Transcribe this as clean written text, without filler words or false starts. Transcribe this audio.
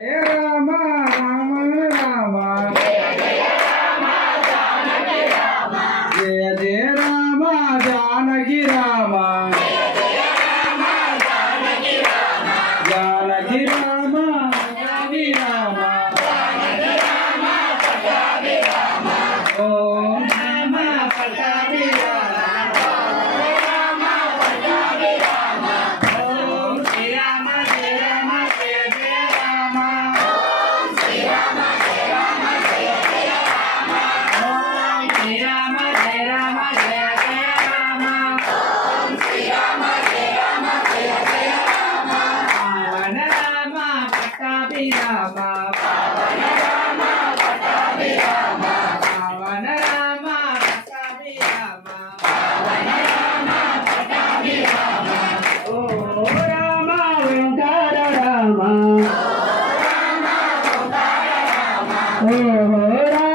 హే రామ రామ రామ జయ జయ రామ జానకి రామ జానకి రామ రవి రామ ఓం రామ పటాభి రామ ఓం శ్రీ రామ జయ రామ జయ జయ రామ ఓం శ్రీ రామ జయ రామ జయ జయ రామ ఓం శ్రీ రామ జయ రామ జయ జయ రామ ఓం శ్రీ రామ జయ రామ జయ జయ రామ పావన రామ పటాభి రామ పావన రామ పటాభి రామ పావన రామ పటాభి రామ పావన రామ పటాభి రామ ఓ రామ వెంకట రామ ఓ రామ